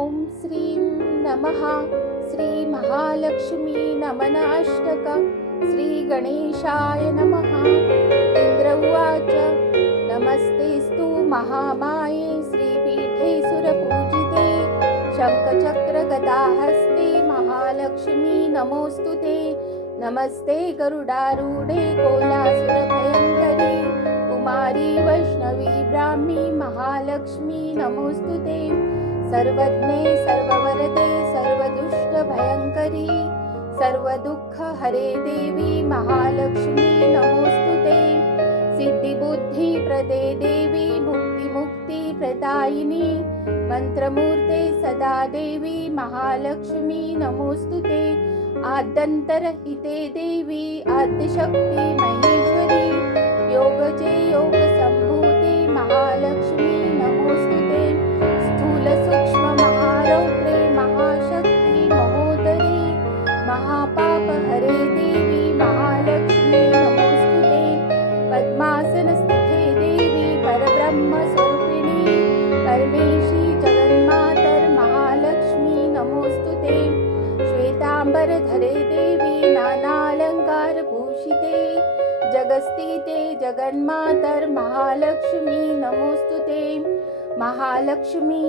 ओम श्रीं नमः श्री महालक्ष्मी नमनाष्टक श्री गणेशाय नमः। इंद्र उवाच नमस्तेस्तु महामाये श्रीपीठे सुरपूजिते शङ्खचक्रगदाहस्ते महालक्ष्मी नमोस्तुते। नमस्ते गरुडारूढे कोलासुरभयङ्करी कुमारी वैष्णवी ब्राह्मी महालक्ष्मी नमोस्तुते। सर्वज्ञे सर्ववरदे सर्वदुष्टभयङ्करी सर्वदुःखहरे देवी महालक्ष्मी नमोस्तुते। सिद्धिबुद्धिप्रदे देवी मुक्तिमुक्तिप्रदायिनी मंत्रमूर्ते सदा देवी महालक्ष्मी नमोस्तुते। आद्यन्तरहिते देवी आद्यशक्ति महेश्वरी योगजे योगसम्भूते महालक्ष्मी नमोस्तुते। स्थूल सूक्ष्म महारौद्रे महाशक्ति महोदरी महापापहरे देवी महालक्ष्मी नमोस्तुते। पद्मासनस्थिते देवी परब्रह्मस्वरूपिणी परमेशी जगन्मातर महालक्ष्मी नमोस्तुते। श्वेतांबरधरे देवी नानालंकारभूषिते जगस्थिते जगन्मातर महालक्ष्मी नमोस्तुते। महालक्ष्मी